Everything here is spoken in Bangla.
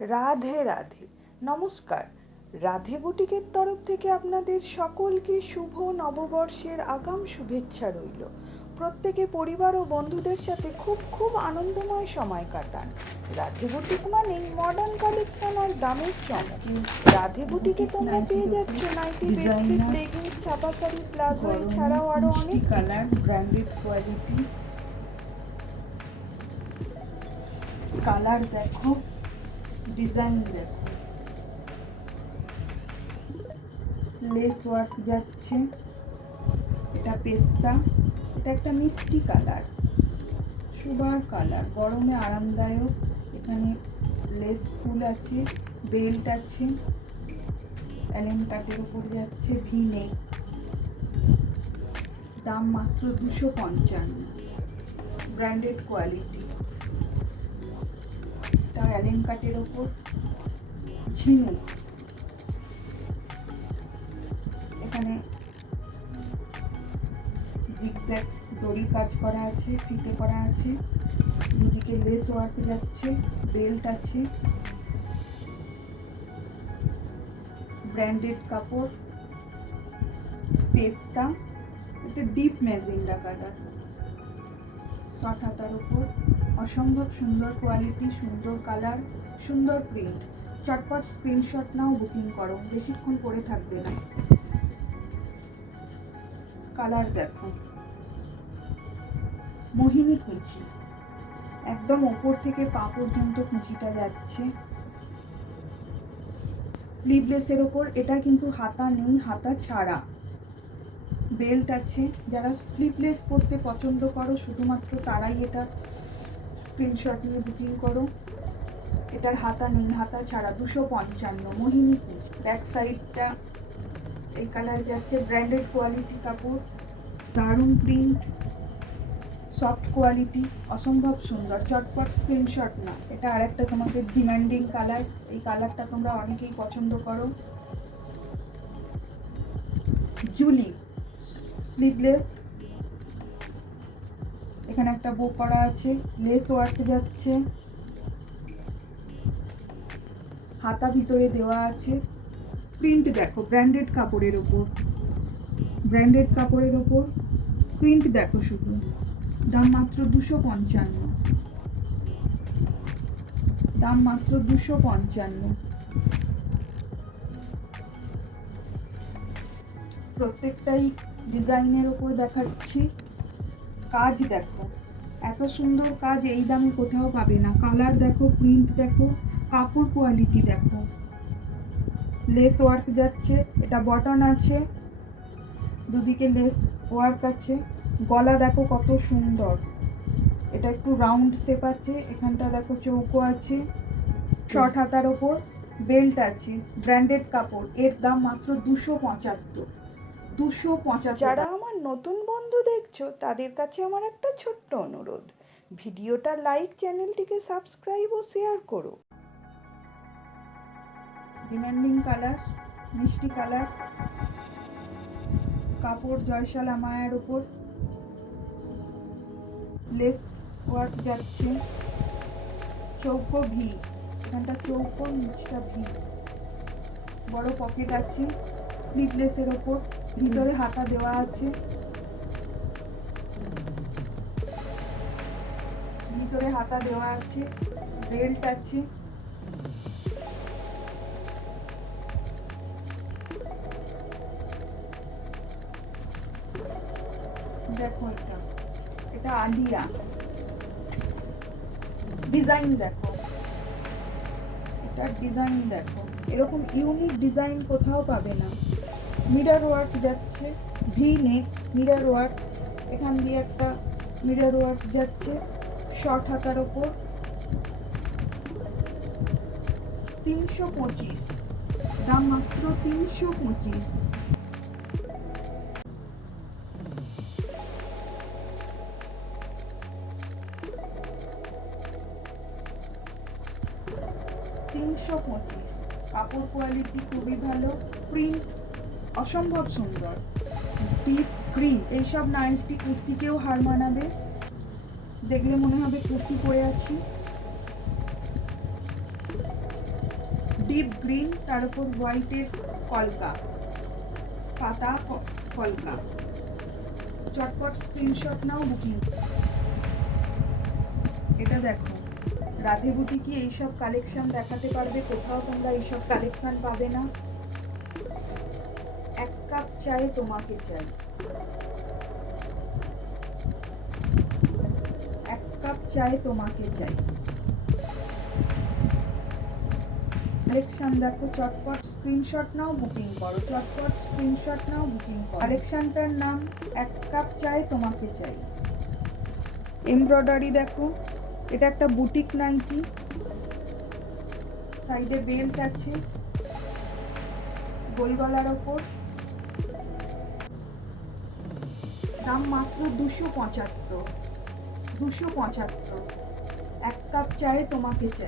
রাধে রাধে। নমস্কার। রাধে বুটিকের তরফ থেকে আপনাদের সকলকে শুভ নববর্ষের আগাম শুভেচ্ছা রইল। প্রত্যেকে পরিবার ও বন্ধুদের সাথে খুব খুব আনন্দময় সময় কাটান। রাধে বুটিক মানেই মডার্ন কালেকশন আর দামের চমক। রাধে বুটিকে তোমরা পেয়ে যাচ্ছ নাইটি, বেডশিট, লেগিংস, ছাপা শাড়ি, প্লাজো এছাড়াও আরো অনেক কালার, ব্র্যান্ডেড কোয়ালিটি। কালার দেখো, ডিজাইন দেখো, লেস ওয়ার্ক যাচ্ছে। এটা পেস্তা, এটা একটা মিষ্টি কালার, সুবার কালার, গরমে আরামদায়ক। এখানে লেস ফুল আছে, বেল্ট আছে, অ্যালেন কাটের উপর যাচ্ছে, ভি নেক। দাম মাত্র 255, ব্র্যান্ডেড কোয়ালিটি। এটা অ্যালেন কাটের ওপর ঝিনুক, এখানে জিগজ্যাগ দড়ি কাজ করা আছে, ফিতে করা আছে, দুদিকে লেস ওয়ার্ক যাচ্ছে, বেল্ট আছে, ব্র্যান্ডেড কাপড়, পেস্তা, এটা ডিপ ম্যাজেন্ডা কালার, শর্ট হাতার উপর, অসম্ভব সুন্দর কোয়ালিটি, সুন্দর কালার, সুন্দর প্রিন্ট। চটপট স্ক্রিনশট নাও, বুকিং করো, বেশিক্ষণ পরে থাকবে না। কালার দেখো, মোহিনী কুচি, একদম ওপর থেকে পা পর্যন্ত কুচিটা যাচ্ছে। স্লিভলেসের ওপর, এটা কিন্তু হাতা নেই, হাতা ছাড়া। বেল্ট আছে, যারা স্লিভলেস পরতে পছন্দ করো শুধুমাত্র তারাই এটা স্ক্রিনশট নিয়ে বুকিং করো। এটার হাতা নেই, হাতা ছাড়া, 255, মোহিনী কুচি। ব্যাক সাইডটা এই কালার যাচ্ছে, ব্র্যান্ডেড কোয়ালিটি কাপড়, দারুণ প্রিন্ট, সফট কোয়ালিটি, অসম্ভব সুন্দর। চটপট স্ক্রিনশট না। এটা আরেকটা তোমাদের ডিমান্ডিং কালার, এই কালারটা তোমরা অনেকেই পছন্দ করো। জুলি স্লিভলেস, এখানে একটা বো করা আছে, লেস ওয়ার্ক যাচ্ছে, হাতা ভিতরে দেওয়া আছে। প্রিন্ট দেখো, ব্র্যান্ডেড কাপড়ের ওপর, ব্র্যান্ডেড কাপড়ের ওপর প্রিন্ট দেখো শুধু। দাম মাত্র 255, দাম মাত্র 255। প্রত্যেকটাই ডিজাইনের ওপর দেখাচ্ছি। কাজ দেখো, এত সুন্দর কাজ এই দামে কোথাও পাবে না। কালার দেখো, প্রিন্ট দেখো, কাপড় কোয়ালিটি দেখো, লেস ওয়ার্ক যাচ্ছে, এটা বটন আছে, দুদিকে লেস ওয়ার্ক আছে। গলা দেখো কত সুন্দর, এটা একটু রাউন্ড শেপ আছে, এখানটা দেখো চৌকো আছে। শর্ট হাতার ওপর বেল্ট আছে, ব্র্যান্ডেড কাপড়। এর দাম মাত্র 275, 275। যারা আমার নতুন বন্ধু দেখছো তাদের কাছে আমার একটা ছোট্ট অনুরোধ, ভিডিওটা লাইক, চ্যানেলটিকে সাবস্ক্রাইব ও শেয়ার করো। ডিমান্ডিং কালার, মিষ্টি কালার, কাপড় জয়শালা মায়ের ওপর, লেস ওয়ার্ক যাচ্ছে, চৌকো ভি, এখানটা চৌকো, নিচটা ভি, বড় পকেট আছে। স্লিভলেসের ওপর ভিতরে হাতা দেওয়া আছে, ভিতরে হাতা দেওয়া আছে, বেল্ট আছে, দেখো এটা, এটা আলিয়া। ডিজাইন দেখো, এটার ডিজাইন দেখো, এরকম ইউনিক ডিজাইন কোথাও পাবে না। মিরর ওয়ার্ক যাচ্ছে, ভি নেক, মিরর ওয়ার্ক, এখান দিয়ে একটা মিরর ওয়ার্ক যাচ্ছে। শর্ট হাতার ওপর, 325, দাম মাত্র 325। কাপড় কোয়ালিটি খুবই ভালো, প্রিন্ট অসম্ভব সুন্দর, ডিপ গ্রিন। এইসব নাইটি কুর্তিকেও হার মানাবে, দেখলে মনে হবে কুর্তি পরে আছি। ডিপ গ্রিন, তার উপর হোয়াইটের কলকা, পাতা কলকা। চটপট স্ক্রিনশট নাও, বুকিং। এটা দেখো, রাধে বুটিকে এইসব কালেকশন দেখাতে পারবে, কোথাও তোমরা এইসব কালেকশন পাবে না। এক কাপ চায়ে তোমাকে চাই, এক কাপ চায়ে তোমাকে চাই। কালেকশন দেখো, চটপট স্ক্রিনশট নাও, বুকিং করো, চটপট স্ক্রিনশট নাও, বুকিং করো। কালেকশনটার নাম এক কাপ চায়ে তোমাকে চাই। এমব্রয়ডারি দেখো, এটা একটা বুটিক নাইটি, সাইডে বেল্ট আছে, গোল গলার ওপর। দাম মাত্র 275। এক কাপ চায়ে তোমাকে চাই।